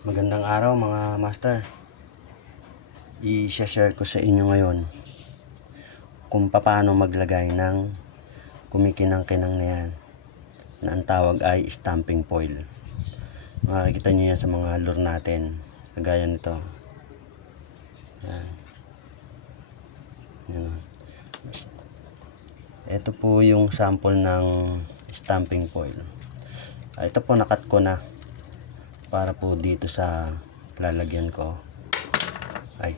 Magandang araw mga master. I-share ko sa inyo ngayon kung paano maglagay ng kumikinang-kinang na yan na ang tawag ay stamping foil. Makikita nyo yan sa mga lure natin kagaya nito. Yan. Yan. Ito po yung sample ng stamping foil. Ito po nakat ko na para po dito sa lalagyan ko. Ay,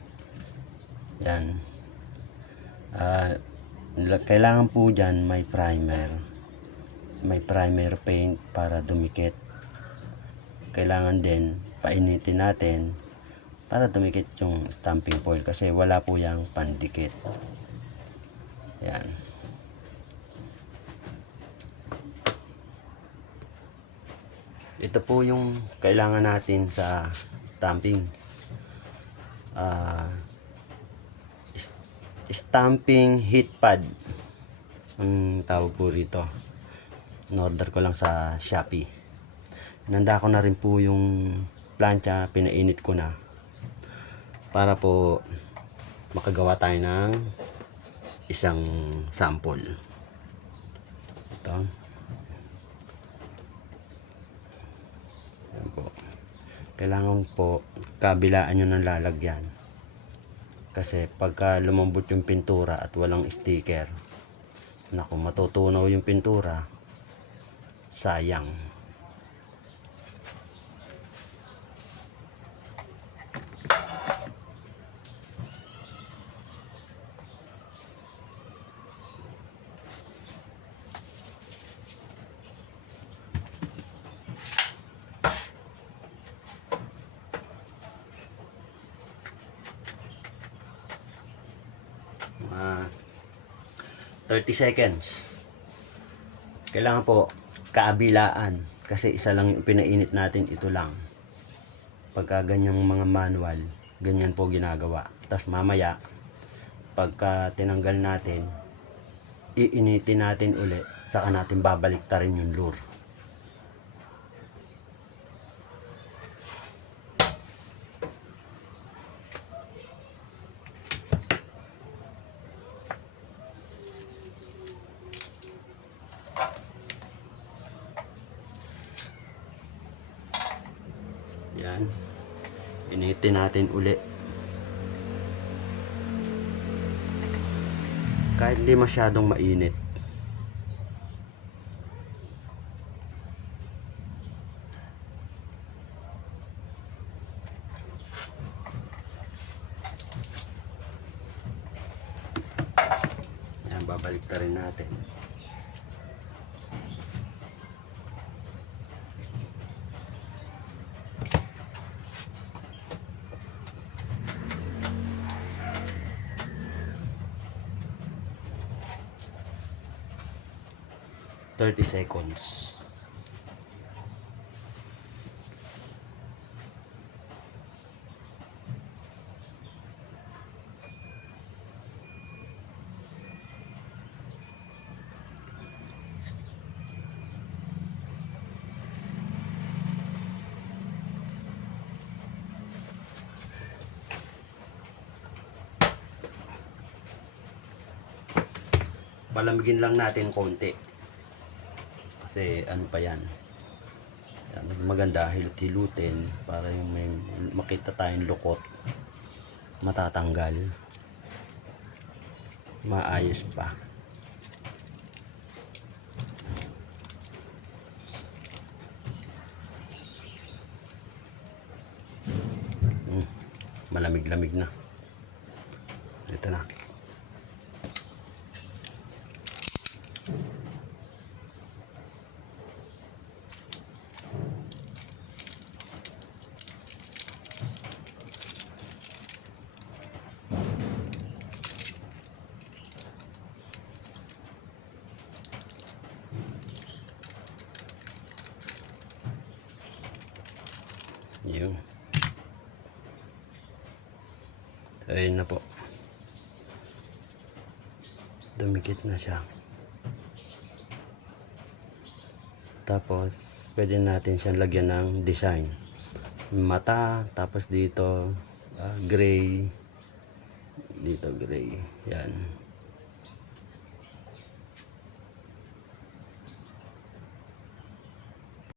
yan. Kailangan po dyan may primer paint para dumikit. Kailangan din painitin natin para dumikit yung stamping foil kasi wala po yung pandikit. Yan. Ito po yung kailangan natin sa stamping. Stamping heat pad ang tawag po rito. In-order ko lang sa Shopee. Nanda ko na rin po yung plancha, pinainit ko na para po makagawa tayo ng isang sample. Ito. Yan po. Kailangan po kabilaan nyo ng lalagyan. Kasi pagka lumambot yung pintura at walang sticker, naku, matutunaw yung pintura, sayang. Uh, 30 seconds. Kailangan po kaabilaan kasi isa lang yung pinainit natin, ito lang. Pagka ganyang mga manual, ganyan po ginagawa. Tapos mamaya pagka tinanggal natin, iinitin natin uli, saka natin babalik ta rin yung lure. Yan. Initin natin uli. Kahit hindi masyadong mainit. Yan, babalik ta rin natin. ...30 seconds. Palamigin lang natin konti. Kasi ano pa yan. Yan, maganda hilot-hilutin para yung may makita tayong lukot, matatanggal, maayos pa. Malamig-lamig na. Ito na. Yun. Ayun na po. Dumikit na siya. Tapos, pwede natin siyang lagyan ng design. mata, tapos dito gray, dito gray, yan.